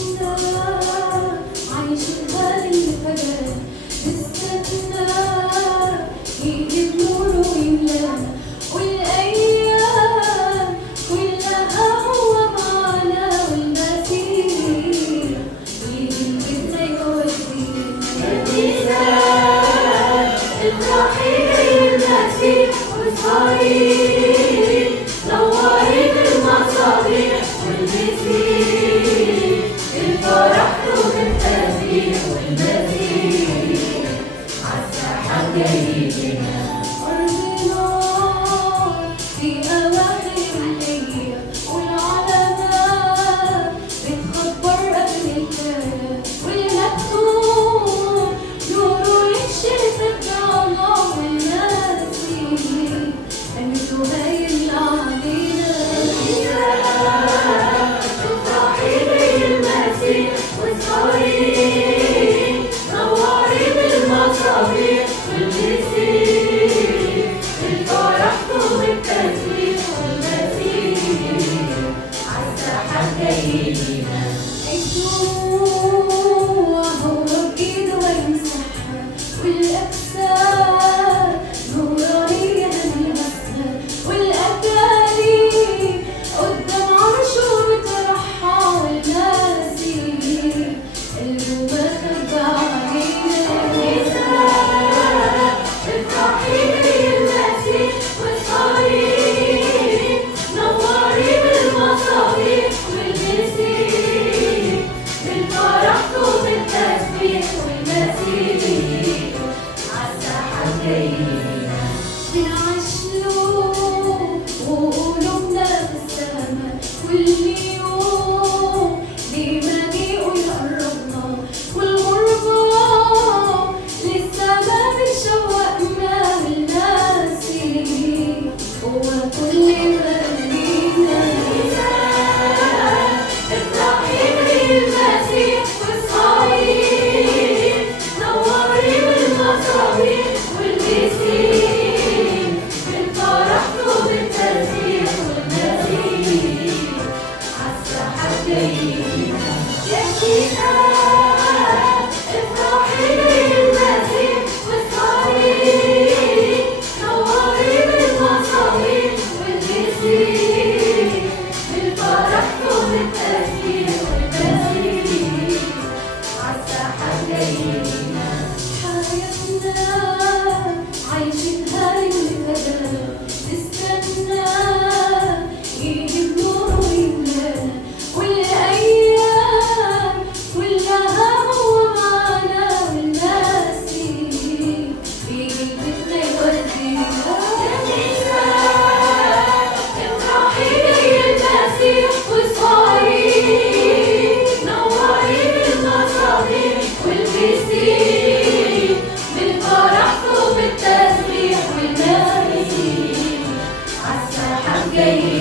حياتنا عايشينها للفجر، نستنى يجي النور ويملانا، والأيام كلها هو معانا، والمسيح يجي لبيتنا يودينا. افرحي زي المسيح واسهري، نوري بالمصابيح والمسيح، الفرح طوب التسبيح والمسيح عالساحة جايلنا. أرض نار في أواخر الليل، والعلامات بتخبر قبل الكلام، والمكتوب نوره يكشف الضلمة، والمسيح أمته هايل علينا. افرحي زي المسيح واسهري، نوري بالمصابيح والمسيح، الفرح طوب التسبيح والمسيح عالساحة جايلنا. الجوع هو بإيده ويمسحها، والأجساد نورانية نلمسها، والأكاليل قدام عرشه بترحى، والمسيح قلبه ما خبى علينا. افرحي زي المسيح واسهري، نوري بالمصابيح والمسيح، بالفرح طوب التسبيح والمسيح عالساحة جايلنا. بنعشله وقلوبنا في السما، كل يوم ليه مجيئه يقربنا، والغربة لسه ما بتشوقنا، والمسيح هو كل ما لينا. افرحي زي المسيح واسهري، نوري بالمصابيح والمسيح، بالفرح طوب التسبيح والمسيح عالساحة جايلنا. يا كتاب افرحي زي المسيح واسهري، نوري بالمصابيح والمسيح، بالفرح طوب التسبيح والمسيح عالساحة جايلنا. حياتنا عايشينها للفجر، نستنى يجي النور ويملانا، والأيام كلها هو معانا، والمسيح يجي لبيتنا يودينا. افرحي زي المسيح واسهري، نوري بالمصابيح والمسيح، بالفرح طوب التسبيح والمسيح عالساحة جايلنا.